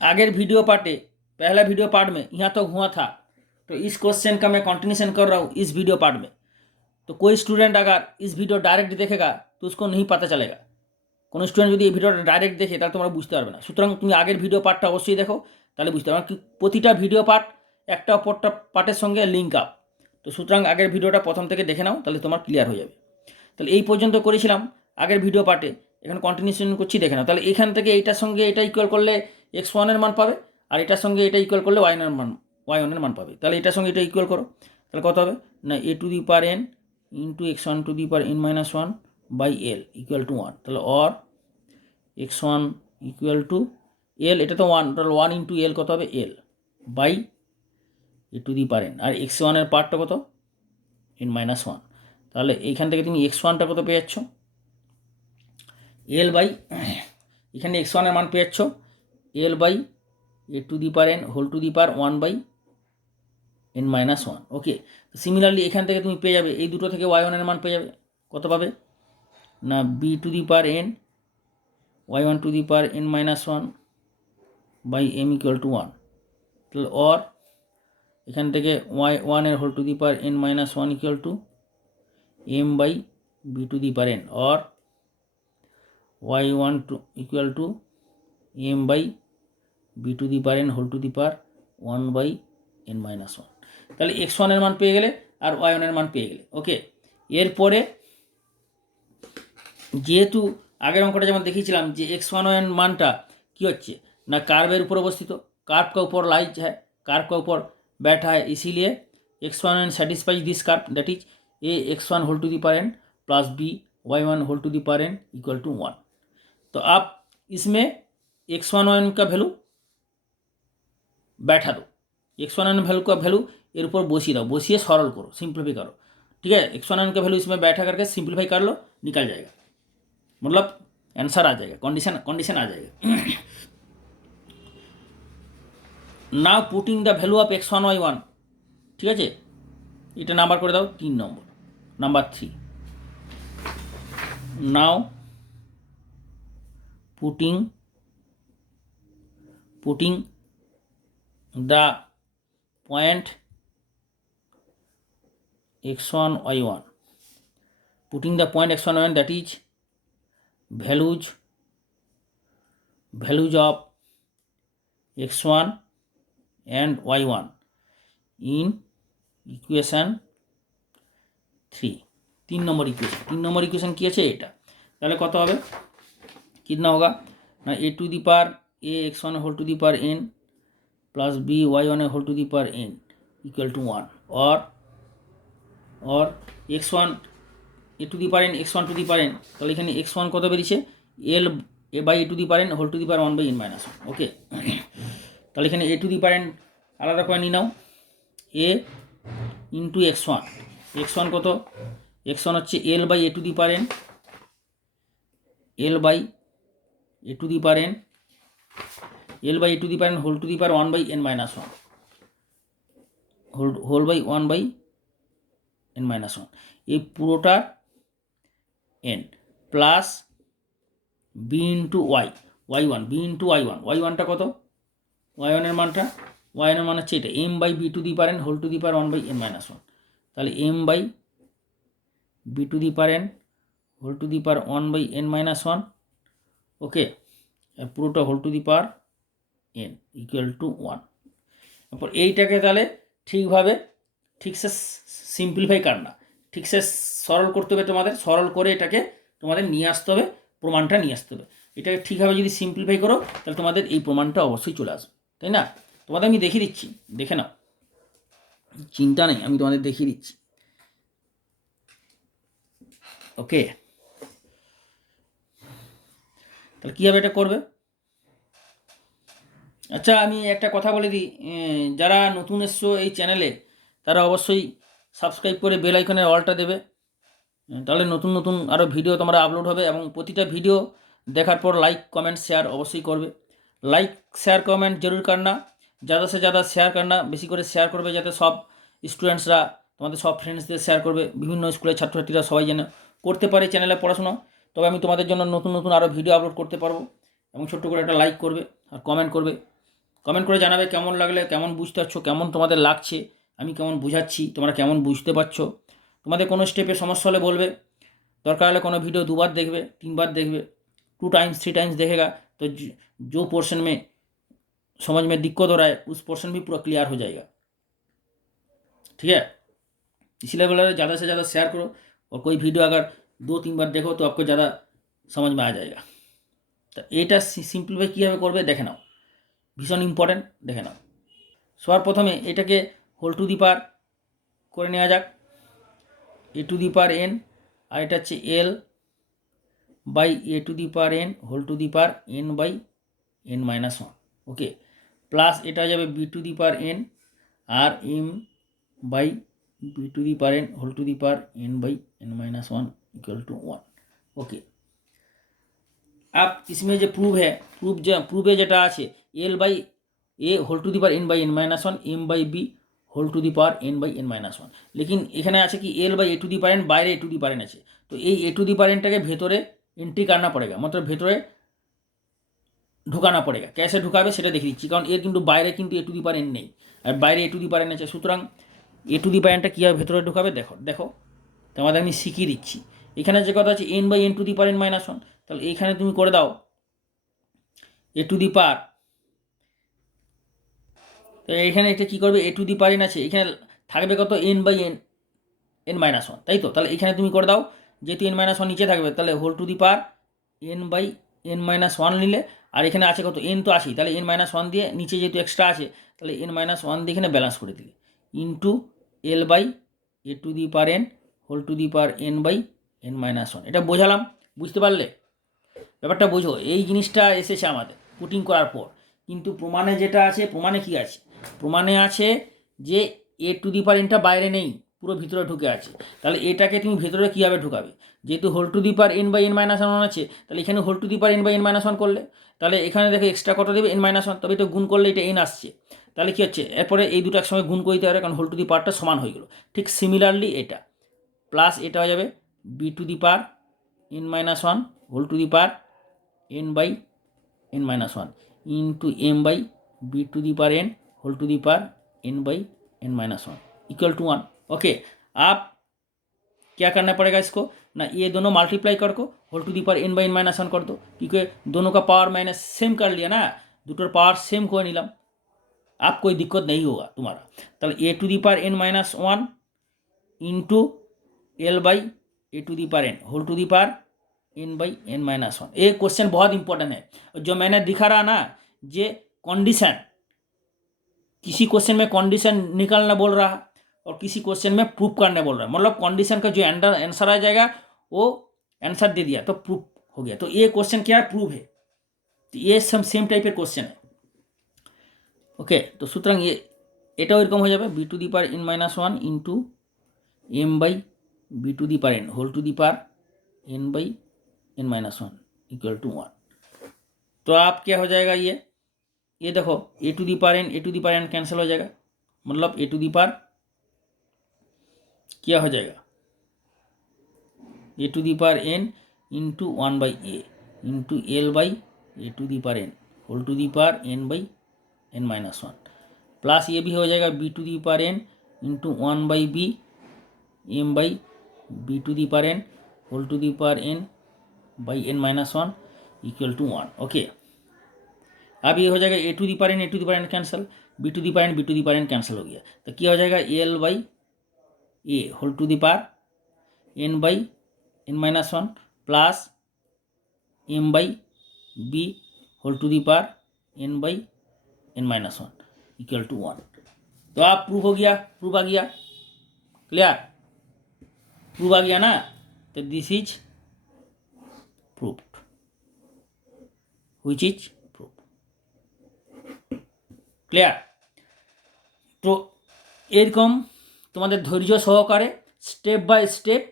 आगे video part पहला video part में यहाँ तक हुआ था, तो इस क्वेश्चन का मैं कंटिन्यूशन कर रहा हूँ इस वीडियो पार्ट में। तो कोई स्टूडेंट अगर इस वीडियो डायरेक्ट देखेगा तो उसको नहीं पता चलेगा। কোনো স্টুডেন্ট যদি এই ভিডিওটা ডাইরেক্ট দেখে তাহলে তোমরা বুঝতে পারবে না। সুতরাং তুমি আগের ভিডিও পার্টটা অবশ্যই দেখো, তাহলে বুঝতে পারবে। প্রতিটা ভিডিও পার্ট একটা অপরটা পার্টের সঙ্গে লিঙ্ক আপ। তো সুতরাং আগের ভিডিওটা প্রথম থেকে দেখে নাও, তাহলে তোমার ক্লিয়ার হয়ে যাবে। তাহলে এই পর্যন্ত করেছিলাম আগের ভিডিও পার্টে, এখন কন্টিনিউশন করছি, দেখে নাও। তাহলে এখান থেকে এইটার সঙ্গে এটা ইকুয়াল করলে x1 এর মান পাবে, আর এটার সঙ্গে এটা ইকুয়াল করলে y1 এর মান পাবে। তাহলে এটার সঙ্গে এটা ইকুয়াল করো, তাহলে কত হবে না a⁴n into x1⁴n-1 by l equal to 1। তাহলে or x1 equal to l, এটা তো 1, তাহলে 1 ইন্টু l কত হবে l by a⁴n, R x1 এর পার্টটা কত n-1। তাহলে এইখান থেকে তুমি x1টা কত পেয়ে যাচ্ছ l বাই, এখানে x1 এর মান পেয়ে যাচ্ছ l by a⁴n whole to the power 1 by n-1। Okay, similarly এখান থেকে তুমি পেয়ে যাবে এই দুটো থেকে y1 এর মান পেয়ে যাবে, কত পাবে না b⁴n y1⁴n-1 by m equal to 1। তাহলে অর এখান থেকে y1 এর whole to the power n-1 equal to m by b⁴n, or y1 equal to m by b⁴n whole to the power 1 by n-1। তাহলে x1 এর মান পেয়ে গেলে আর y1 এর মান পেয়ে গেলে। ওকে, এরপরে যেহেতু আগের অঙ্কটা যেমন দেখিয়েছিলাম যে x1 এর মানটা কি হচ্ছে ना कर्व ऊपर अवस्थित, कर्व के ऊपर लाइज है, कर्व के ऊपर बैठा है, इसीलिए x1 satisfies this curve, that is a x1 whole to the power n plus b y1 whole to the power n equal to 1। तो आप इसमें x1 का वैल्यू बैठा दो, x1 वैल्यू का वैल्यू एर ऊपर बसिए दो, बसिए सरल करो, सिंप्लीफाई करो। ठीक है, x1 का वैल्यू इसमें बैठा करके सिंप्लीफाई कर लो, निकल जाएगा, मतलब आंसर आ जाएगा, कंडीशन आ जाएगा। Now putting the value of x1 y1, ठीक है, এটা নাম্বার করে দাও 3 নম্বর, number 3। Now putting the point x1 y1, putting the point x1 y1 that is values of x1 and y1 in equation 3 number equation. 3 number equation কি আছে এটা, তাহলে কত হবে, कितना होगा ना a x1 whole to the power n plus b y1 whole to the power n equal to 1, और x1 a to the power n x1 to the power n, তাহলে এখানে x1 কত বেরিয়েছে l by a to the power n whole to the power 1 by n-1। Okay, তাহলে এখানে a to the power n আলাদা করে নিয়ে নাও, a into x1 কত, x1 হচ্ছে l by a to the power n, l by a to the power n, l by a to the power n whole to the power 1 by n-1 whole by 1 by n-1, এই পুরোটা n plus b into y1 b into y1টা কত, y1 এর মানটা, y1 এর মান হচ্ছে এটা m by b to the power n whole to the power 1 by n-1, তাহলে m by b to the power n whole to the power 1 by n-1। Okay, পুরোটা whole to the power n equal to 1। তারপর এইটাকে তাহলে ঠিকভাবে ঠিকসে simplify করনা, ঠিকসে সরল করতে হবে তোমাদের, সরল করে এটাকে তোমাদের নিয়ে আসতে হবে, প্রমাণটা নিয়ে আসতে হবে। এটাকে ঠিকভাবে যদি সিম্পলিফাই করো তাহলে তোমাদের এই প্রমাণটা অবশ্যই চলে আসবে, তাই না? তোমাদের আমি দেখিয়ে দিচ্ছি, দেখে নাও, চিন্তা নেই, আমি তোমাদের দেখিয়ে দিচ্ছি। ওকে, তাহলে কীভাবে এটা করবে, আচ্ছা আমি একটা কথা বলে দিই, যারা নতুন এসছো এই চ্যানেলে তারা অবশ্যই সাবস্ক্রাইব করে বেল আইকনের অলটা দেবে, তাহলে নতুন নতুন আরও ভিডিও তোমরা আপলোড হবে। এবং প্রতিটা ভিডিও দেখার পর লাইক কমেंट शेयर অবশ্যই করবে, লাইক শেয়ার কমেंट जरूर करना, ज़्यादा से ज़्यादा শেয়ার करना, বেশি করে শেয়ার করবে যাতে সব স্টুডেন্টসরা তোমাদের সব ফ্রেন্ডসদের শেয়ার করবে, বিভিন্ন স্কুলের ছাত্রছাত্রীরা সবাই যেন করতে পারে চ্যানেলে পড়াশোনা, তবে আমি তোমাদের জন্য নতুন নতুন আরও ভিডিও আপলোড করতে পারবো। এবং ছোট্ট করে একটা লাইক করবে আর কমেন্ট করবে, কমেন্ট করে জানাবে কেমন লাগলে, কেমন বুঝতে পারছো, কেমন তোমাদের লাগছে, আমি কেমন বুঝাচ্ছি, তোমরা কেমন বুঝতে পারছো। তোমাদের কোনো স্টেপে সমস্যা হলে বলবে, দরকার হলে কোনো ভিডিও 2 बार देखবে, 3 बार देखবে, 2 टाइम्स 3 टाइम्स देखेगा तो जो पोर्शन में समझ में दिक्कत हो रहा है उस पोर्शन भी पूरा क्लियर हो जाएगा। ठीक है, इसलिए बोला ज़्यादा से ज़्यादा शेयर करो, और कोई वीडियो अगर 2-3 बार देखो तो आपको ज़्यादा समझ में आ जाएगा। তো এইটা সিম্পলিফাই কীভাবে করবে দেখে নাও, ভীষণ ইম্পর্ট্যান্ট, দেখে নাও। সবার প্রথমে এটাকে হোল টু দি পাওয়ার করে নেওয়া যাক, এ টু দি পাওয়ার এন, আর এটা হচ্ছে l by a to the power n whole to the power n by n minus one. Okay, plus এটা হয়ে যাবে b to the power n আর m by b to the power n whole to the power n by n minus one equal to one. Okay, अब इसमें जो proof है जेटा आछे l by a whole to the power n by n minus one M by b whole to the power n by n minus one, लेकिन एखाने आछे कि l by a to the power n बाहरे a to the power n आछे, तो ये a to the power एनटाके भेतरे एंट्री करना पड़ेगा, मतलब भेतरे ढुकाना पड़ेगा। कैसे ढुकाबे सेटा देखिए दिচ্ছি, কারণ এর কিন্তু বাইরে কিন্তু এ টু দি পাওয়ার এন নেই, আর বাইরে এ টু দি পাওয়ার এন আছে। সুতরাং এ টু দি পাওয়ার এনটা কীভাবে ভেতরে ঢুকাবে দেখো তোমাদের আমি শিখিয়ে দিচ্ছি। এখানে যে কথা আছে n by n to the power n minus one, তাহলে এইখানে তুমি করে দাও এ টু দি পাওয়ার, তো এখানে এটা কী করবে, এ টু দি পাওয়ার এন আছে, এখানে থাকবে কত n by n n minus one, তাই তো। তাহলে এখানে তুমি করে দাও, যেহেতু এন মাইনাস ওয়ান নিচে থাকবে তাহলে whole to the power n by n minus one নিলে, আর এখানে আছে কত এন তো আছেই, তাহলে এন মাইনাস ওয়ান দিয়ে নিচে যেহেতু এক্সট্রা আছে তাহলে এন মাইনাস ওয়ান দিয়ে এখানে ব্যালেন্স করে দিলে into l by a to the power n whole to the power n by n minus one. এটা বোঝালাম, বুঝতে পারলে? ব্যাপারটা বোঝো, এই জিনিসটা এসেছে আমাদের পুটিং করার পর, কিন্তু প্রমাণে যেটা আছে, প্রমাণে কি আছে, প্রমাণে আছে যে এ টু দি পাওয়ার এনটা বাইরে নেই, পুরো ভিতরে ঢুকে আছে। তাহলে এটাকে তুমি ভিতরে কীভাবে ঢুকাবে, যেহেতু whole to the power n by n minus one আছে, তাহলে এখানে whole to the power n by n minus one করলে, তাহলে এখানে দেখো এক্সট্রা কত দেবে এন মাইনাস ওয়ান, তবে এটা গুণ করলে এটা এন আসছে, তাহলে কী হচ্ছে এরপরে এই দুটো একসঙ্গে গুণ করে দিতে পারে, কারণ হোল টু দি পাওয়ারটা সমান হয়ে গেল। ঠিক সিমিলারলি এটা প্লাস এটা হয়ে যাবে b to the power n minus one whole to the power n by n minus one into m by b to the power n whole to the power n by n minus one equal to one. Okay, आप क्या करना पड़ेगा इसको ना, ये दोनों multiply कर को whole to the power n by n minus one कर दो, क्योंकि दोनों का पावर माइनस सेम कर लिया ना, दुटोर पावर सेम कर निलाम, आप कोई दिक्कत नहीं होगा तुम्हारा। तो a to the power n minus one into l by a to the power n whole to the power n by n minus one. ये क्वेश्चन बहुत इंपॉर्टेंट है, जो मैंने दिखा रहा ना, ये कंडीशन, किसी क्वेश्चन में कंडीशन निकालना बोल रहा है और किसी क्वेश्चन में प्रूफ करने बोल रहा है, मतलब कंडीशन का जो आंसर आ जाएगा वो आंसर दे दिया तो प्रूफ हो गया। तो ये क्वेश्चन क्या है, प्रूफ है, तो ये सब सेम टाइपर क्वेश्चन है। ओके, तो सूत्रंग ये एटाও এরকম হয়ে যাবে b to the power n minus one into m by b to the power n whole to the power n by n minus one equal to one. तो आप क्या हो जाएगा, ये देखो a to the power n cancel हो जाएगा, मतलब ए टू दी पावर क्या हो जाएगा a to the power n into one by a into l by a to the power n whole to the power n by n minus one, plus ये भी हो जाएगा b to the power n into one by b m by b to the power n whole to the power n by n minus one equal to one. Okay, अब ये हो जाएगा a to the power n cancel, b to the power n cancel हो गया, तो क्या हो जाएगा l by a whole to the power n by n minus one plus m by b whole to the power n by n minus one equal to one. तो आप proof हो गया, प्रूफ आ गया, क्लियर, प्रूफ आ गया ना, तो this is proved, which is proved, clear। তো এরকম তোমাদের ধৈর্য সহকারে step by step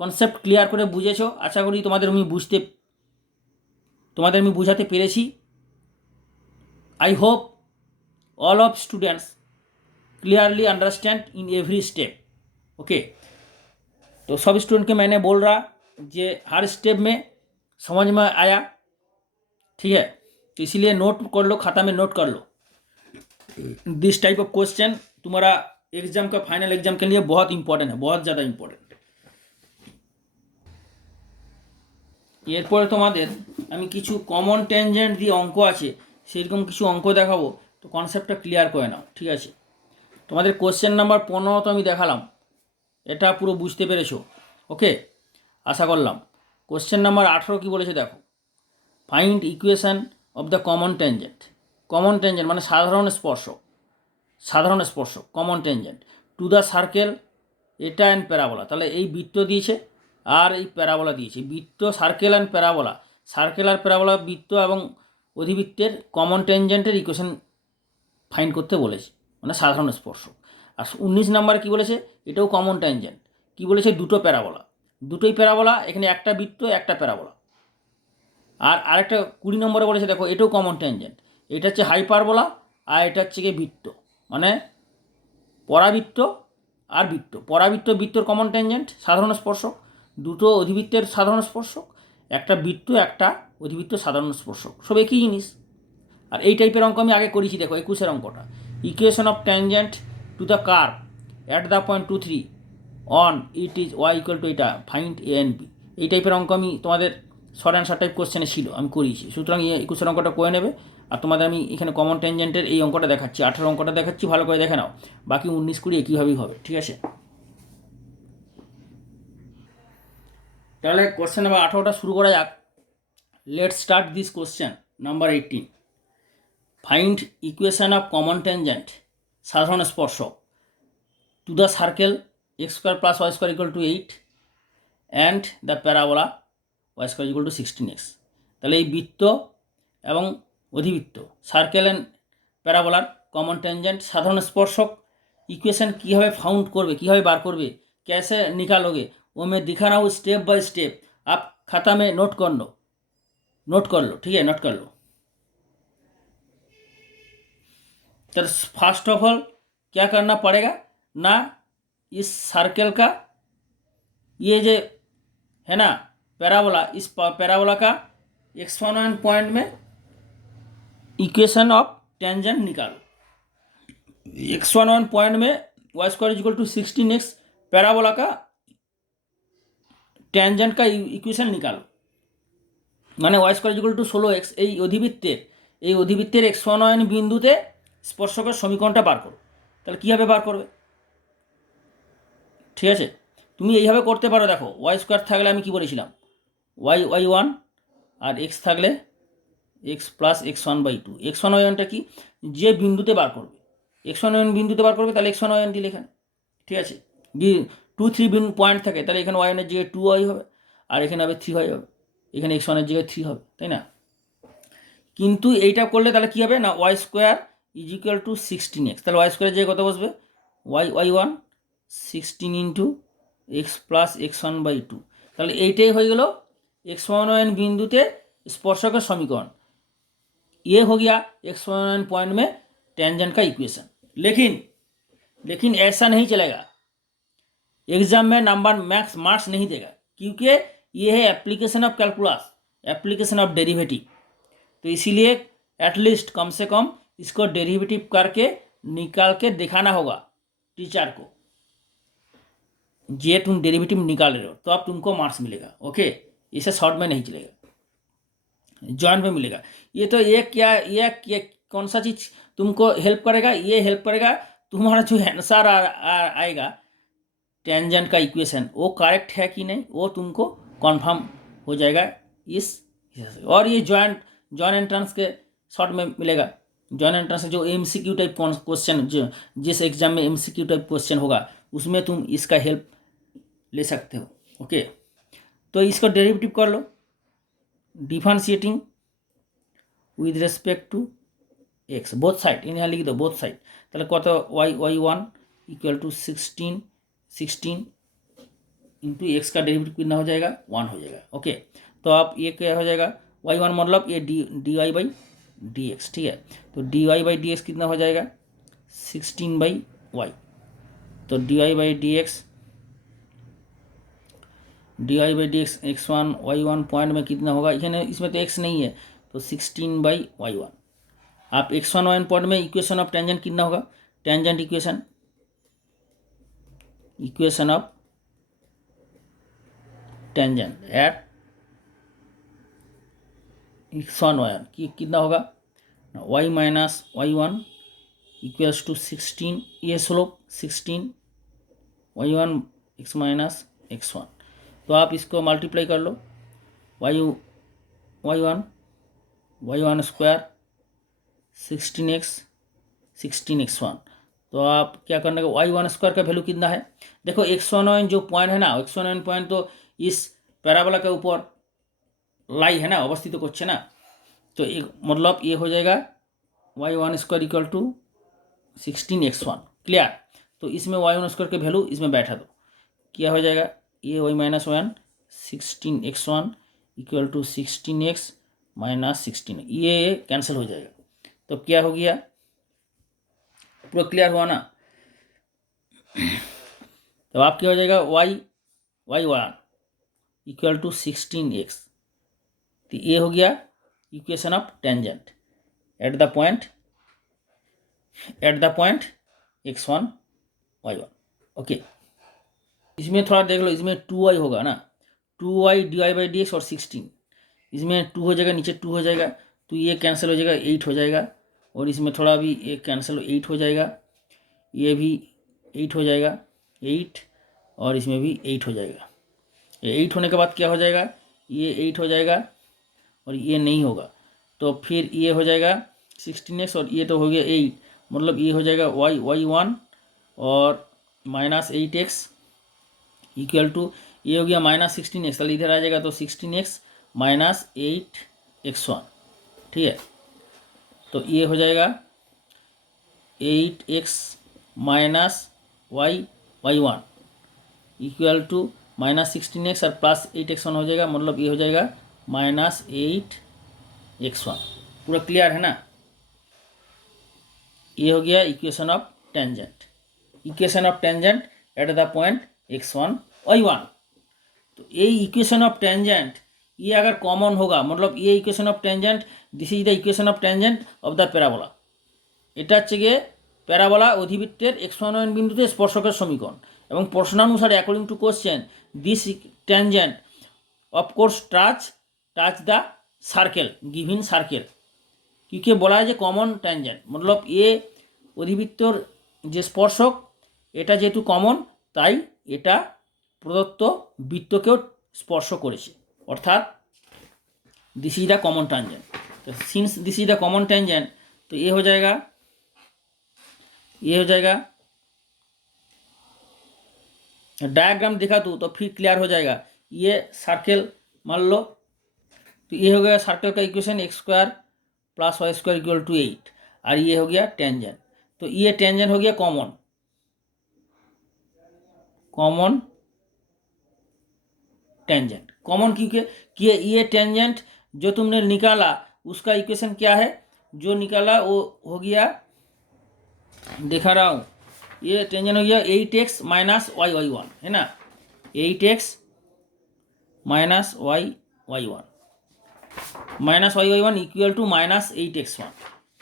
concept clear করে বুঝেছো, আশা করি তোমাদের আমি বুঝাতে পেরেছি। I hope all of students clearly understand in every step। Okay, तो सब स्टूडेंट के मैंने बोल रहा जे हर स्टेप में समझ में आया, ठीक है, तो इसीलिए नोट कर लो, खाता में नोट कर लो। दिस टाइप ऑफ क्वेश्चन तुम्हारा एग्जाम का फाइनल एग्जाम के लिए बहुत इंपॉर्टेंट है, बहुत ज़्यादा इंपॉर्टेंट। এরপরে তোমাদের আমি কিছু কমন ট্যানজেন্ট দিয়ে অঙ্ক আছে, সেরকম কিছু অঙ্ক দেখাবো, তো কনসেপ্টটা ক্লিয়ার করে নাও, ঠিক আছে? তোমাদের কোশ্চেন নাম্বার 15 তো আমি দেখালাম, এটা পুরো বুঝতে পেরেছো, ওকে? আশা করলাম। কোশ্চেন নাম্বার 18 কী বলেছে দেখো, find equation of the common tangent. Common tangent মানে সাধারণ স্পর্শক, সাধারণ স্পর্শক common tangent to the circle এটা অ্যান্ড প্যারাবোলা। তাহলে এই বৃত্ত দিয়েছে আর এই প্যারাবোলা দিয়েছে, বৃত্ত সার্কেল অ্যান্ড প্যারাবোলা, সার্কেল আর প্যারাবোলা, বৃত্ত এবং অধিবৃত্তের কমন ট্যানজেন্টের ইকুয়েশন ফাইন্ড করতে বলেছে, মানে সাধারণ স্পর্শক। আর 19 নাম্বার কী বলেছে, এটাও কমন ট্যানজেন্ট, কী বলেছে, দুটো প্যারাবোলা, দুটোই প্যারাবোলা, এখানে একটা বৃত্ত একটা প্যারাবোলা। আর আরেকটা 20 নম্বরে বলেছে দেখো, এটাও কমন ট্যানজেন্ট, এটা হচ্ছে হাইপারবোলা আর এটা হচ্ছে গিয়ে বৃত্ত, মানে পরাবৃত্ত আর বৃত্ত। পরাবৃত্ত বৃত্তর কমন ট্যানজেন্ট সাধারণ স্পর্শক, দুটো অধিবৃত্তের সাধারণ স্পর্শক, একটা বৃত্ত একটা অধিবৃত্ত সাধারণ স্পর্শক, সব একই জিনিস। আর এই টাইপের অঙ্ক আমি আগে করেছি, দেখো 21 অঙ্কটা, equation of tangent to the curve at the point 2, 3 on it is Y equal to এটা, ফাইন্ড এ অ্যান্ড বি। এই টাইপের অঙ্ক আমি তোমাদের শর্ট অ্যান্সার টাইপ কোশ্চেনে ছিল, আমি করিয়েছি। সুতরাং এই 21 অঙ্কটা করে নেবে। আর তোমাদের আমি এখানে কমন ট্যানজেন্টের এই অঙ্কটা দেখাচ্ছি, 18 অঙ্কটা দেখাচ্ছি, ভালো করে দেখে নাও। বাকি 19, 20 একইভাবেই হবে, ঠিক আছে? তাহলে কোশ্চেন নাম্বার 18টা শুরু করা যাক। Let's start this question number 18। Find equation of common tangent সাধারণ স্পর্শক to the circle x square plus y square equal to 8 and the parabola y square equal to 16x। তাহলে এই বৃত্ত এবং অধিবৃত্ত, সার্কেল অ্যান্ড প্যারাবোলার কমন ট্যানজেন্ট সাধারণ স্পর্শক इक्वेशन কীভাবে फाउंड করবে, কীভাবে বার করবে, कैसे निकालोगे वो मैं दिखा रहा हूँ स्टेप बाय स्टेप, आप खाता में नोट कर लो, नोट कर लो, ठीक है, नोट कर लो। तो फर्स्ट ऑफ ऑल क्या करना पड़ेगा ना, इस सर्कल का ये जो है ना पैराबोला, इस पैराबोला का x1 पॉइंट में इक्वेशन ऑफ टेंजेंट निकालो। x1 पॉइंट में y square equal to 16x parabola का टेंजेंट का इक्वेशन निकालो, মানে Y square equal to 16x এই অধিবৃত্তের x1 বিন্দুতে স্পর্শকের সমীকরণটা বার করো। তাহলে কীভাবে বার করবে, ঠিক আছে? তুমি এইভাবে করতে পারো, দেখো ওয়াই স্কোয়ার থাকলে আমি কি বলেছিলাম, y1 আর x থাকলে x প্লাস x1/2। x1 কি, যে বিন্দুতে বার করবে, x1 বিন্দুতে বার করবে, তাহলে x1 দিলে এখানে, ঠিক আছে? 2, 3 পয়েন্ট থাকে, তাহলে এখানে y1 জায়গায় 2y হবে, আর এখানে হবে 3y হবে, এখানে x1 জায়গায় 3 হবে, তাই না? কিন্তু এইটা করলে তাহলে কী হবে না, y square is equal to 16x। তাহলে ওয়াই স্কোয়ারের জায়গায় কত বসবে, y1 16 into x plus x1/2। তাহলে এইটাই হয়ে গেল x1 बिंदुते स्पर्शक समीकरण। ये हो गया x1 पॉइंट में टेंजेंट का इक्वेशन। लेकिन ऐसा नहीं चलेगा, एग्जाम में नंबर मार्क्स नहीं देगा, क्योंकि ये है application of calculus, application of derivative. तो इसीलिए एटलीस्ट कम से कम इसको डेरिवेटिव करके निकाल के दिखाना होगा टीचर को, जे तुम डेरिवेटिव निकाल रहे हो, तो अब तुमको मार्क्स मिलेगा। ओके, इसे शॉर्ट में नहीं चलेगा, जॉइंट में मिलेगा। ये तो ये कौन सा चीज़ तुमको हेल्प करेगा, ये हेल्प करेगा तुम्हारा जो आंसर आएगा टेंजेंट का इक्वेशन वो करेक्ट है कि नहीं, वो तुमको कंफर्म हो जाएगा इस। और ये जॉइंट एंट्रेंस के शॉर्ट में मिलेगा। जॉइंट एंट्रेंस जो MCQ टाइप क्वेश्चन, जो जिस एग्जाम में MCQ टाइप क्वेश्चन होगा उसमें तुम इसका हेल्प ले सकते हो। ओके, तो इसका डेरिवेटिव कर लो, differentiating with respect to x, both side, यहाँ लिख दो बोथ साइड। তাহলে কত y1 equal to 16 into x का डेरिवेटिव कितना हो जाएगा, 1 हो जाएगा। ओके, तो आप ये क्या हो जाएगा, y1 मतलब ये dy/dx, ठीक है? तो dy/dx कितना हो जाएगा, 16/y। तो dy/dx x1 y1 पॉइंट में कितना होगा, इसमें तो x नहीं है, तो 16/y1। आप x1 पॉइंट में इक्वेशन ऑफ टेंजेंट कितना होगा, tangent equation of tangent at x1 कितना होगा, y minus y1 equals to 16, ये slope 16 y1 x minus x1। तो आप इसको मल्टीप्लाई कर लो, y1 स्क्वायर 16x1। तो आप क्या करने का, y1 स्क्वायर का वैल्यू कितना है, देखो x1 जो पॉइंट है ना, x1 पॉइंट तो इस पैराबोला के ऊपर लाई है ना, अवस्थित करছে ना, तो एक मतलब ये हो जाएगा y1 square equal to 16x1। Clear. तो इसमें y1 स्क्वायर के वैल्यू इसमें बैठा दो, क्या हो जाएगा, ये y minus 1 16x1 equal to 16x minus 16, ये कैंसिल हो जाएगा। तो क्या हो गया, पूरा क्लियर हुआ ना। तो आप क्या हो जाएगा, y1 इक्वल टू 16x। तो ये हो गया equation of tangent at the point x1 y1। Okay, इसमें थोड़ा देख लो, इसमें 2y होगा ना, 2y dy/dx और 16, इसमें 2 हो जाएगा, नीचे 2 हो जाएगा, तो ये कैंसिल हो जाएगा, 8 हो जाएगा। और इसमें थोड़ा भी ये कैंसिल 8 हो जाएगा, ये भी 8 हो जाएगा, 8, और इसमें भी 8 हो जाएगा। ये 8 होने के बाद क्या हो जाएगा, ये 8 हो जाएगा और ये नहीं होगा, तो फिर ये हो जाएगा 16x और ये तो हो गया 8, मतलब ये हो जाएगा y1 और माइनस 8x इक्वल टू, ये हो गया माइनस 16x, तो इधर आ जाएगा, तो 16x माइनस 8x1। ठीक है, तो ये हो जाएगा 8x minus y1 equal to minus 16x और प्लस 8x1 हो जाएगा, मतलब ये हो जाएगा माइनस 8x1। पूरा क्लियर है ना। ये हो गया equation of tangent at the point x1 y1। तो ये इक्वेशन ऑफ टेंजेंट ये अगर कॉमन होगा, मतलब ये equation of tangent, this is the equation of tangent of the parabola. এটা হচ্ছে গিয়ে প্যারাবোলা অধিবৃত্তের x1 বিন্দুতে স্পর্শকের সমীকরণ, এবং প্রশ্নানুসারে according to question this tangent of course touch the circle given circle, क्योंकि बोला है जो कॉमन टेंजेंट, मतलब ये অধিবৃত্তর যে স্পর্শক এটা যেহেতু কমন, তাই এটা প্রদত্ত বৃত্তকেও স্পর্শ করেছে, অর্থাৎ this is the common tangent. तो since this is the common tangent, तो ये हो जाएगा डायग्राम दिखा दूँ तो फिर क्लियर हो जाएगा। ये सर्कल मान लो, तो ये हो गया सर्कल का equation x square plus y square equal to 8, और ये हो गया टेंजेंट। तो ये टेंजेंट हो गया कॉमन टेंजेंट, कॉमन क्योंकि ये टेंजेंट जो तुमने निकाला उसका इक्वेशन क्या है, जो निकाला वो हो गया, दिखा रहा हूँ, ये टेंजेंट हो गया 8x माइनस y1 है ना, 8x minus y1 equal to minus 8x1।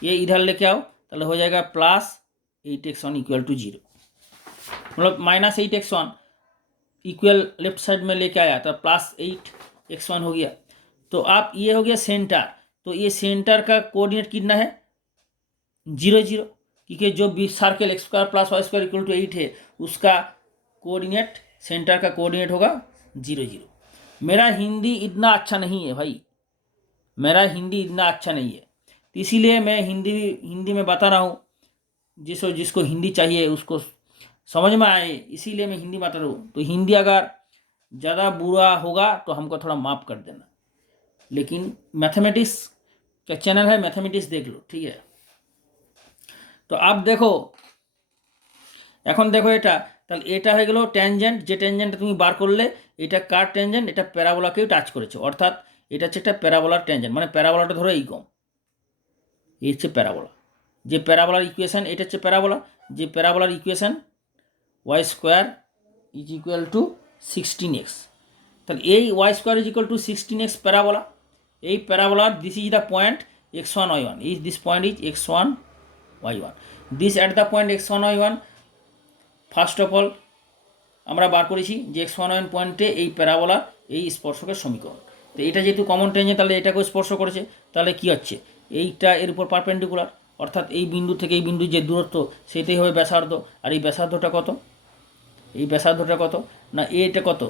ये इधर लेके आओ, ताहले हो जाएगा प्लस 8x1 इक्वल टू 0, मतलब minus 8x1 equal left side में लेके आया तो प्लस 8x1 हो गया। तो आप ये हो गया सेंटर, तो ये सेंटर का कोऑर्डिनेट कितना है 0 0, क्योंकि जो भी circle x square plus y square equal to 8 है उसका कोऑर्डिनेट, सेंटर का कोऑर्डिनेट होगा 0 0। मेरा हिंदी इतना अच्छा नहीं है भाई, मेरा हिंदी इतना अच्छा नहीं है, तो इसीलिए मैं हिंदी में बता रहा हूँ, जिसको हिंदी चाहिए उसको समझ में आए, इसीलिए मैं हिंदी बता रहा हूँ। तो हिंदी अगर ज़्यादा बुरा होगा तो हमको थोड़ा माफ़ कर देना, लेकिन मैथमेटिक्स का चैनल है, मैथमेटिक्स देख लो, ठीक है। तो आप देखो এখন দেখো এটা, তাহলে এটা হয়ে গেল ট্যানজেন্ট, যে ট্যানজেন্টটা তুমি বার করলে এটা কার ট্যানজেন্ট, এটা প্যারাবোলাকেও টাচ করেছে, অর্থাৎ এটা হচ্ছে একটা প্যারাবোলার ট্যানজেন্ট, মানে প্যারাবোলাটা ধরো এইরকম, এই হচ্ছে প্যারাবোলা, যে প্যারাবোলার ইকুয়েশন এটা হচ্ছে প্যারাবোলা, যে প্যারাবোলার equation y square is equal to 16x, তাহলে এই y square is equal to 16x parabola, এই প্যারাবোলার this is the point x1 y1 is this point is x1 y1 this at the point x1 y1 first of all আমরা বার করেছি যে x1 y1 পয়েন্টে এই parabola এই স্পর্শকের সমীকরণ। তো এটা যেহেতু কমন টেনজেন্ট তাহলে এটাকেও স্পর্শ করেছে, তাহলে কি হচ্ছে এইটা এর উপর পারপেন্ডিকুলার, অর্থাৎ এই বিন্দু থেকে এই বিন্দুর যে দূরত্ব সেটাই হবে ব্যাসার্ধ। আর এই ব্যাসার্ধটা কত, এই ব্যাসার্ধটা কত না এটা কত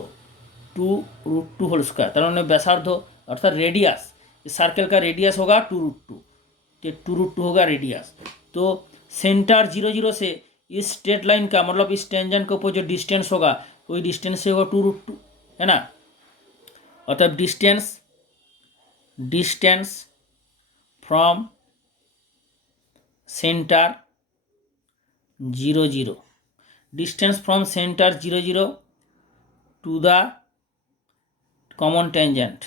2√2 होल स्क्वायर, তার মানে व्यासार्ध अर्थात रेडियस, सर्कल का रेडियस होगा 2√2, तो 2√2 होगा रेडियस। तो सेंटर 0 से इस स्ट्रेट लाइन का मतलब इस टेंजेंट के ऊपर जो डिस्टेंस होगा वही डिस्टेंस से होगा 2√2, है ना। अर्थात distance from centre 0 distance from centre 0 to the common tangent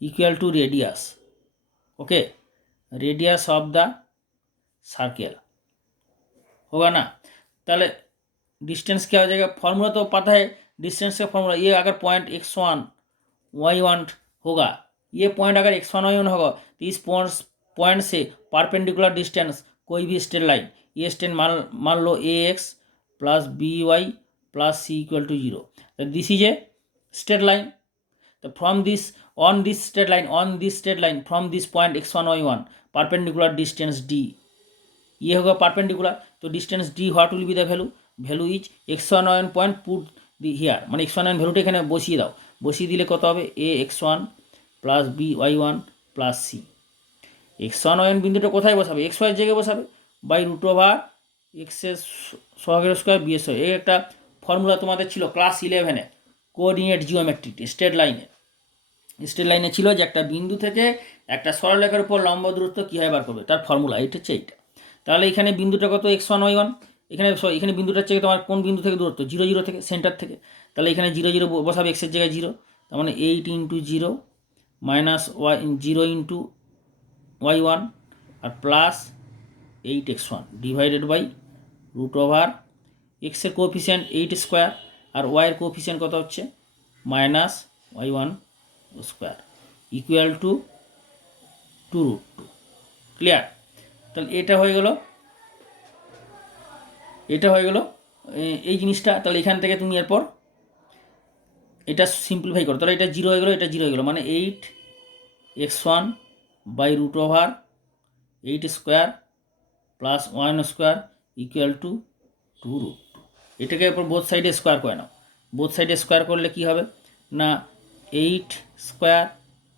equal to radius, okay, radius of the circle होगा ना। ताले डिस्टेंस क्या हो जाएगा, फॉर्मूला तो पता है डिस्टेंस का फॉर्मूला, ये अगर पॉइंट x1 y1 होगा, ये पॉइंट अगर x1 y1 होगा तो इस पॉइंट से परपेंडिकुलर डिस्टेंस कोई भी स्ट्रेट लाइन, ये स्ट्रेट मान लो ax plus by plus c equal to 0. So this is a straight line. So from this on this straight line from this point x1 y1 perpendicular distance d, ये होगा perpendicular, तो distance d what will be the value is x1 y1 point put the here, মানে x1 y1 ভ্যালুটা এখানে বসিয়ে দাও, বসিয়ে দিলে কত হবে a x1 plus b y1 plus c। x1 y1 বিন্দুটা কোথায় বসাবে, x y এর জায়গায় বসাবে, বাই রুট ওভার এক্সের সহগের স্কোয়ার বিএস। এই একটা ফর্মুলা তোমাদের ছিল ক্লাস 11-এ কোঅর্ডিনেট জিওমেট্রিতে, স্ট্রেট লাইনে ছিল যে একটা বিন্দু থেকে একটা সরলরেখার উপর লম্ব দূরত্ব কীভাবে বার করবে, তার ফর্মুলা এটা হচ্ছে এইটা। তাহলে এখানে বিন্দুটা কত x1 y1, এখানে বিন্দুটার থেকে তোমার কোন বিন্দু থেকে দূরত্ব 0 থেকে সেন্টার থেকে, তাহলে এখানে 0 বসাবে এক্সের জায়গায় 0, তার মানে 8 × 0 মাইনাস 0 × y1 আর plus 8x1 divided by root over এক্সের কোএফিসিয়েন্ট 8 স্কোয়ার আর ওয়াইয়ের কোএফিসিয়েন্ট কত হচ্ছে minus y1 square equal to 2√2। Clear? তাহলে এটা হয়ে গেল এই জিনিসটা। তাহলে এখান থেকে তুমি এরপর এটা সিম্পলিফাই করো, তাহলে এটা 0 হয়ে গেলো, এটা 0 হয়ে গেলো, মানে 8x1 by root over 8 square plus 1 square equal to 2√2। এটাকে এরপর বোথ সাইডে স্কোয়ার করে নাও, বোথ সাইডে স্কোয়ার করলে কি হবে না 8 square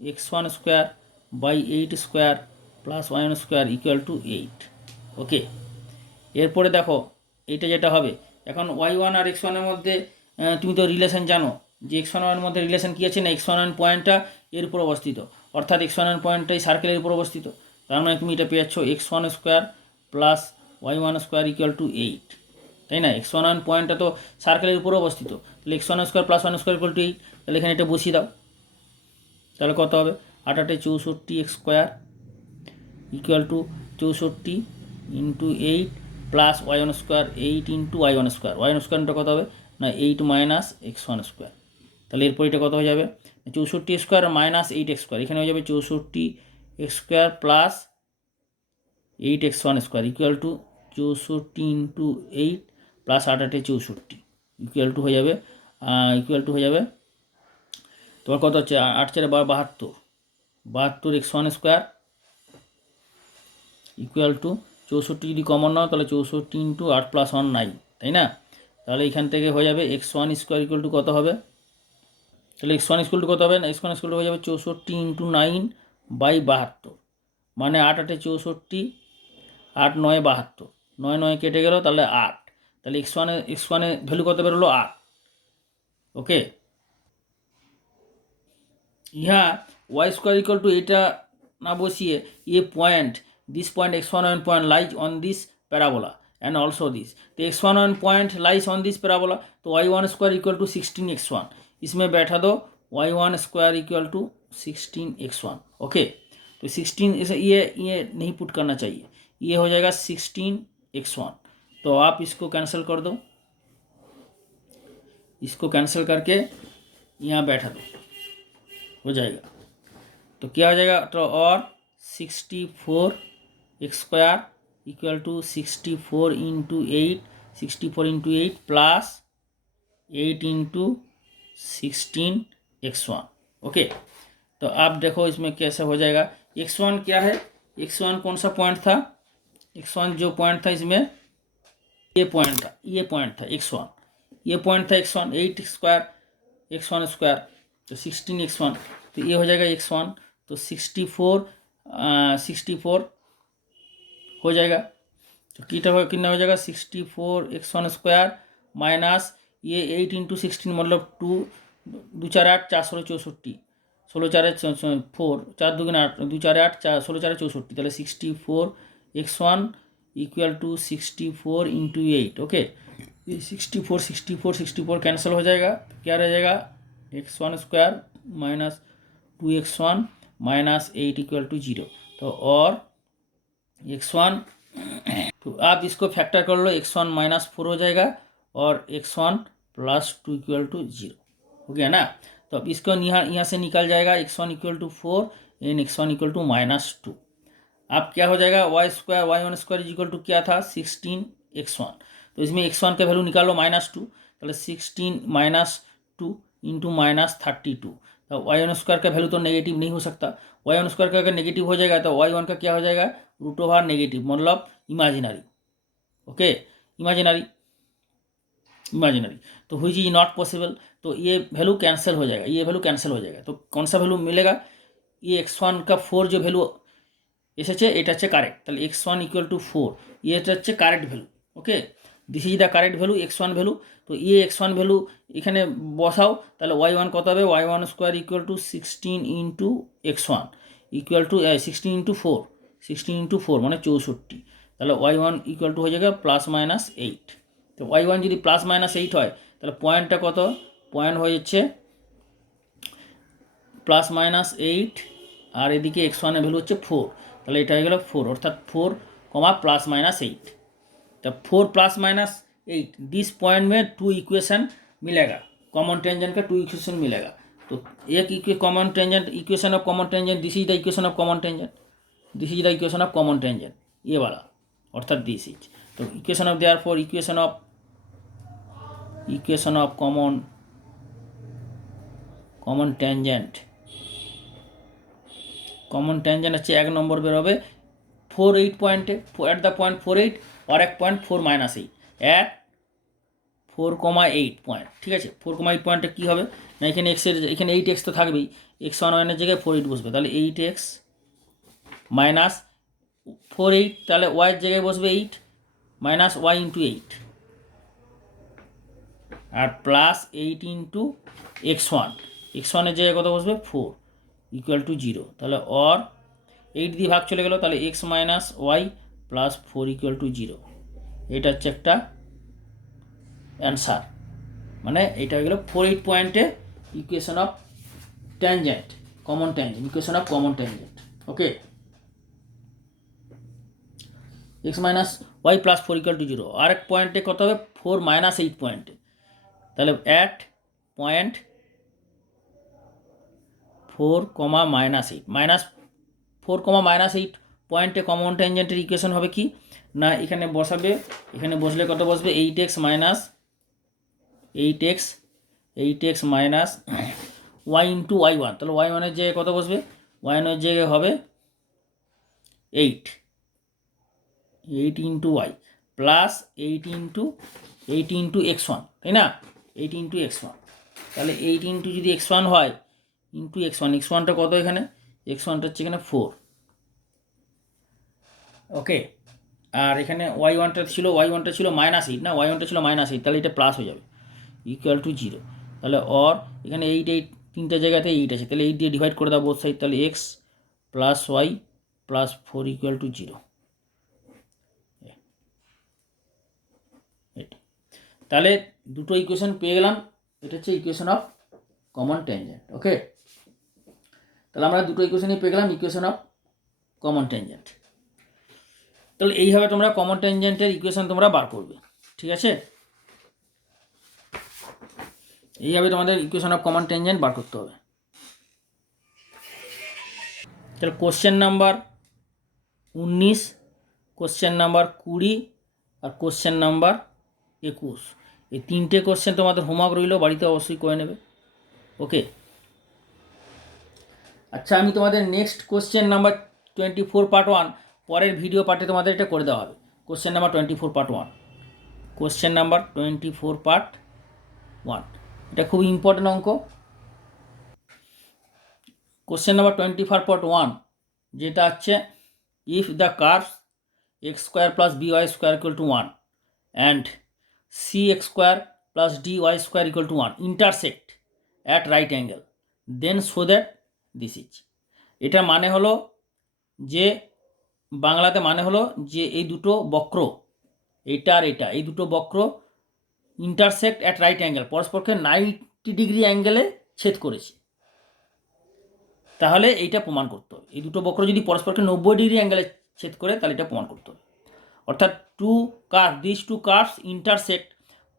x1 square by 8 square plus 1 square equal to 8। Okay, এরপরে দেখো এইটা যেটা হবে এখন y1 আর x1 এর মধ্যে তুমি তো রিলেশন জানো যে x1 এর মধ্যে রিলেশন কী আছে না x1 পয়েন্টটা এর উপর অবস্থিত, অর্থাৎ x1 পয়েন্টটাই সার্কেলের উপর অবস্থিত, তার মানে তুমি এটা পেয়ে যাচ্ছ x1 square plus y1 square equal to 8, তাই না। x1 পয়েন্টটা তো সার্কেলের উপরে অবস্থিত, তাহলে x1 square plus 1 square equal to 8, তাহলে এখানে এটা বসিয়ে দাও, তাহলে কত হবে 8 8 64 x square equal two 64 into 8 plus y1 square 8 into y1 square, y1 স্কোয়ারটা কত হবে না 8 মাইনাস x1 স্কোয়ার, তাহলে এরপর এটা কত হয়ে যাবে 64 স্কোয়ার মাইনাস 8 স্কোয়ার, এখানে হয়ে যাবে 64 x square plus 8 x1 square equal two 64 into 8 plus 8 8 64 equal to হয়ে যাবে তোমার কত হচ্ছে 8 4 72 72 x1 স্কোয়ার ইকুয়াল টু 64 যদি কমন নাও তাহলে 64 ইন্টু 8 প্লাস 1 9, তাই না। তাহলে এখান থেকে হয়ে যাবে x1 স্কোয়ার ইকুয়াল টু কত হবে, তাহলে x1 ইকুয়াল টু কত হবে না x1 ইকুয়াল টু হয়ে যাবে 64 ইন্টু 9 বাই 72, মানে 8 8 64 8 9 72, 9 9 কেটে গেল তাহলে 8, তাহলে x1 এর ভ্যালু কত বেরোলো 8। ওকে, यहाँ y स्क्वायर इक्वल टू এটা না বসিয়ে ये point this point x1 point lies on this parabola and also this, तो x1 point lies on this parabola, तो y1 square equal to 16x1, इसमें बैठा दो y1 square equal to 16x1। Okay, तो 16 ये नहीं पुट करना चाहिए, ये हो जाएगा 16x1, तो आप इसको कैंसिल कर दो, इसको कैंसिल करके यहाँ बैठा दो, हो जाएगा। तो क्या हो जाएगा, तो और 64x² equal to 64 into 8 plus 8 into 16x1। Okay, तो आप देखो इसमें कैसे हो जाएगा। x1 क्या है, x1 कौन सा पॉइंट था, x1 जो पॉइंट था इसमें ये पॉइंट था, x1, ये पॉइंट था x1, 8² x1 स्क्वायर तो 16x1, तो ये हो जाएगा x1, तो 64 हो जाएगा। तो कितना हो जाएगा, 64x1² माइनस ये 8 इंटू 16 मतलब 2 2 4 8 4 16 64 16 4 4 4 2 8 2 4 8 4 16 4 64 তাহলে 64x1 equal to 64 into 8। Okay, ये 64 कैंसिल हो जाएगा, क्या रह जाएगा, x1² minus 2x1 minus 8 equal to 0। तो और x1 तो आप इसको फैक्टर कर लो, x1 माइनस 4 हो जाएगा और x1 प्लस 2 इक्वल टू 0 हो गया ना। तो अब इसको यहाँ से निकल जाएगा x1 equal to 4 and x1 equal to minus 2। अब क्या हो जाएगा, y1² इज इक्वल टू क्या था, 16x1। तो इसमें x1 का वैल्यू निकालो -2, तो 16 माइनस 2 इंटू माइनस 32। तो y1² का वैल्यू तो नेगेटिव नहीं हो सकता, y1² का अगर नेगेटिव हो जाएगा तो y1 का क्या हो जाएगा, √, नेगेटिव मतलब इमेजिनरी। ओके, इमेजिनरी तो हुई इज नॉट पॉसिबल, तो ये वैल्यू कैंसिल हो जाएगा, ये वैल्यू कैंसिल हो जाएगा। तो कौन सा वैल्यू मिलेगा, ये x1 का 4 जो वैल्यू এসেছে এটা হচ্ছে কারেক্ট, তাহলে x1 ইকুয়াল টু 4, এটা হচ্ছে correct value. Okay, this is the correct value x1 value. তো x1 ভ্যালু এখানে বসাও, তাহলে y1 কত হবে, y1² equal to 16 into x1 equal to 16 into 4, 16 into 4 মানে 64, তাহলে y1 ইকুয়াল টু হয়ে যাবে +-8। তো y1 যদি +-8 হয় তাহলে পয়েন্টটা কত, পয়েন্ট হয়ে যাচ্ছে +-8 আর এদিকে x1 এর ভ্যালু হচ্ছে 4, তাহলে এটা হয়ে গেল 4, অর্থাৎ 4, +-8। तो 4 +-8 दिस पॉइंट में 2 इक्वेशन मिलेगा, कॉमन टेंजेंट का 2 इक्वेशन मिलेगा। तो एक common tangent, equation of common tangent, this is the equation of common tangent, this is the equation of common tangent, ये वाला अर्थात दिस इज। तो equation of therefore equation of common tangent হচ্ছে 1 নম্বর বের হবে 48 পয়েন্টে, এট দ্য পয়েন্ট 48 और एक पॉइंट 4-8 एट 4,8 पॉइंट। ठीक है, 4,8 पॉइंटे कि হবে না, এখানে এক্সের এখানে 8x তো থাকবেই, x1 এর জায়গায় 48 বসবে, তাহলে 8x মাইনাস 48, তাহলে y এর জায়গায় বসবে 8 মাইনাস y ইন্টু 8 আর প্লাস 8 ইন্টু x1 এর জায়গায় কত বসবে 4 ইকুয়াল টু 0। তাহলে और 8 দিয়ে ভাগ চলে গেল, তাহলে x minus y plus 4 equal to 0, এটা হচ্ছে একটা অ্যান্সার। মানে এটা হয়ে গেল 48 পয়েন্টে equation of tangent, common tangent, equation of common tangent. Okay, x minus y plus 4 equal to 0, আরেক পয়েন্টে কত হবে 4-8 পয়েন্টে, তাহলে অ্যাট পয়েন্ট 4,-8 -4,-8 পয়েন্টে কমন ট্যানজেন্টের ইকুয়েশন হবে কি না, এখানে বসাবে, এখানে বসলে কত বসবে 8x minus y into y1, তাহলে y1 এর জায়গায় কত বসবে, y1 এর জায়গায় হবে 8 into y plus 8 into x1, তাই না, 8 ইন্টু x1, তাহলে 8 ইন্টু যদি x1 হয় ইন্টু x1টা কত, এখানে x1টা হচ্ছে এখানে 4। ওকে, আর এখানে y1টা ছিল -8 না, y1টা ছিল -8, তাহলে এটা প্লাস হয়ে যাবে ইকুয়াল টু 0। তাহলে और এখানে 8 তিনটা জায়গাতে 8 আছে, তাহলে 8 দিয়ে ডিভাইড করে দাও বোথ সাইড, তাহলে x plus y plus 4 equal to 0। তাহলে দুটো ইকুয়েশন পেয়ে গেলাম, এটা হচ্ছে ইকুয়েশন অফ কমন ট্যানজেন্ট। ওকে, তাহলে আমরা দুটো ইকুয়েশনই পেয়ে গেলাম, ইকুয়েশন অফ কমন ট্যানজেন্ট। তাহলে এইভাবে তোমরা কমন ট্যানজেন্টের ইকুয়েশন তোমরা বার করবে। ঠিক আছে, এইভাবে তোমাদের ইকুয়েশন অফ কমন ট্যানজেন্ট বার করতে হবে। তাহলে কোশ্চেন নাম্বার 19, কোশ্চেন নাম্বার 20 আর কোশ্চেন নাম্বার 21, এই 3টে কোশ্চেন তোমাদের হোমওয়ার্ক রইল, বাড়িতে অবশ্যই করে নেবে। ওকে, আচ্ছা আমি তোমাদের নেক্সট কোশ্চেন নাম্বার 24 পার্ট 1 পরের ভিডিও পার্টে তোমাদের এটা করে দেওয়া হবে। Question number 24 part 1, question number 24 part 1, এটা খুব ইম্পর্টেন্ট অঙ্ক। কোশ্চেন নাম্বার 24 পার্ট 1 যেটা হচ্ছে, if the curves x square plus by square equal to 1 and cx square plus dy square equal to 1 intersect at right angle then show that this is. এটা মানে হলো যে, বাংলাতে মানে হলো যে এই দুটো বক্র, এইটা আর এটা, এই দুটো বক্র ইন্টারসেক্ট অ্যাট রাইট অ্যাঙ্গেল, পরস্পরকে 90 ডিগ্রি অ্যাঙ্গেলে ছেদ করেছে, তাহলে এইটা প্রমাণ করতে হবে। এই দুটো বক্র যদি পরস্পরকে 90 ডিগ্রি অ্যাঙ্গেলে ছেদ করে তাহলে এটা প্রমাণ করতে হবে। অর্থাৎ দিস টু কার্ভস ইন্টাरसेक्ट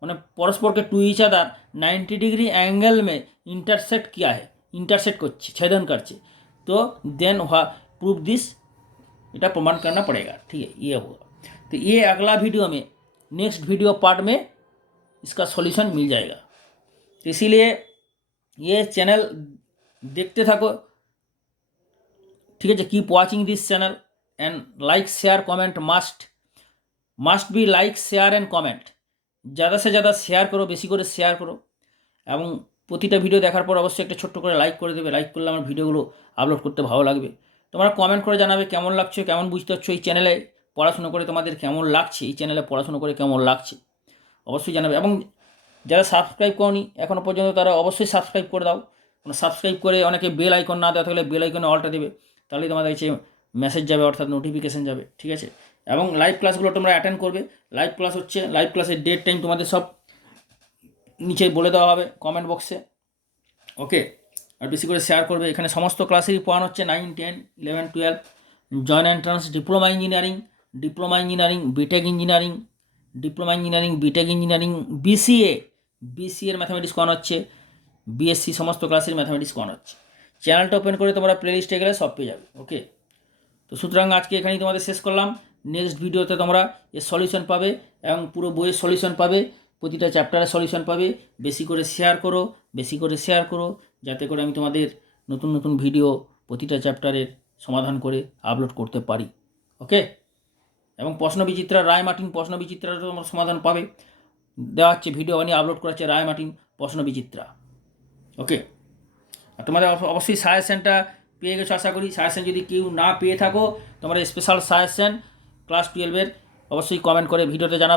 মানে পরস্পরকে to each other 90 degree angle में इंटरसेक्ट किया है, इंटरसेक्ट করছে, छेदन करছে, तो देन प्रूव दिस, এটা प्रमाण करना पड़ेगा। ठीक है, ये होगा। तो ये अगला वीडियो में, नेक्स्ट वीडियो पार्ट में इसका सॉल्यूशन मिल जाएगा। तो इसीलिए ये चैनल देखते থাকো, ঠিক আছে। Keep watching this channel and like share comment must be like share and comment, ज़्यादा से ज़्यादा শেয়ার করো, বেশি করে শেয়ার করো, এবং প্রতিটা ভিডিও দেখার পর অবশ্যই একটা ছোট্ট করে লাইক করে দেবে। লাইক করলে আমার ভিডিওগুলো আপলোড করতে ভালো লাগবে। তোমরা কমেন্ট করে জানাবে কেমন লাগছে, কেমন বুঝতে পারছো, এই চ্যানেলে পড়াশুনো করে তোমাদের কেমন লাগছে, এই চ্যানেলে পড়াশুনো করে কেমন লাগছে অবশ্যই জানাবে। এবং যারা সাবস্ক্রাইব করনি এখনও পর্যন্ত তারা অবশ্যই সাবস্ক্রাইব করে দাও। সাবস্ক্রাইব করে অনেকে বেল আইকন না দেওয়া থাকলে বেল আইকনে অলটা দেবে, তাহলেই তোমাদের কাছে মেসেজ যাবে, অর্থাৎ নোটিফিকেশান যাবে। ঠিক আছে, এবং লাইভ ক্লাসগুলো তোমরা অ্যাটেন্ড করবে। লাইভ ক্লাস হচ্ছে, লাইভ ক্লাসের ডেট টাইম তোমাদের সব নিচে বলে দেওয়া হবে কমেন্ট বক্সে। ওকে, আর বেশি করে শেয়ার করবে। এখানে সমস্ত ক্লাসেরই পড়ানো হচ্ছে 9, 10, 11, 12, joint entrance, diploma engineering, BTech engineering, BTech engineering, বিসিএর ম্যাথামেটিক্স করানো হচ্ছে, বিএসসি সমস্ত ক্লাসের ম্যাথামেটিক্স করানো হচ্ছে। চ্যানেলটা ওপেন করে তোমরা প্লে লিস্টে গেলে সব পেয়ে যাবে। ওকে, তো সুতরাং আজকে এখানেই তোমাদের শেষ করলাম। নেক্সট ভিডিওতে তোমরা এর সলিউশন পাবে এবং পুরো বইয়ের সলিউশন পাবে, প্রতিটা চ্যাপ্টারের সলিউশন পাবে। বেশি করে শেয়ার করো, যাতে করে আমি তোমাদের নতুন নতুন ভিডিও প্রতিটা চ্যাপ্টারের সমাধান করে আপলোড করতে পারি। ওকে, এবং প্রশ্নবিচিত্রা, রায়মার্টিন প্রশ্নবিচিত্রারও তোমরা সমাধান পাবে, দেওয়া হচ্ছে ভিডিও বানিয়ে আপলোড করা হচ্ছে রায়মার্টিন প্রশ্নবিচিত্রা। ওকে, আর তোমাদের অবশ্যই সাজেশনটা পেয়ে গেছো আশা করি। সাজেশন যদি কেউ না পেয়ে থাকো, তোমরা স্পেশাল সাজেশন ক্লাস 12-এর অবশ্যই কমেন্ট করে ভিডিওতে জানাবে।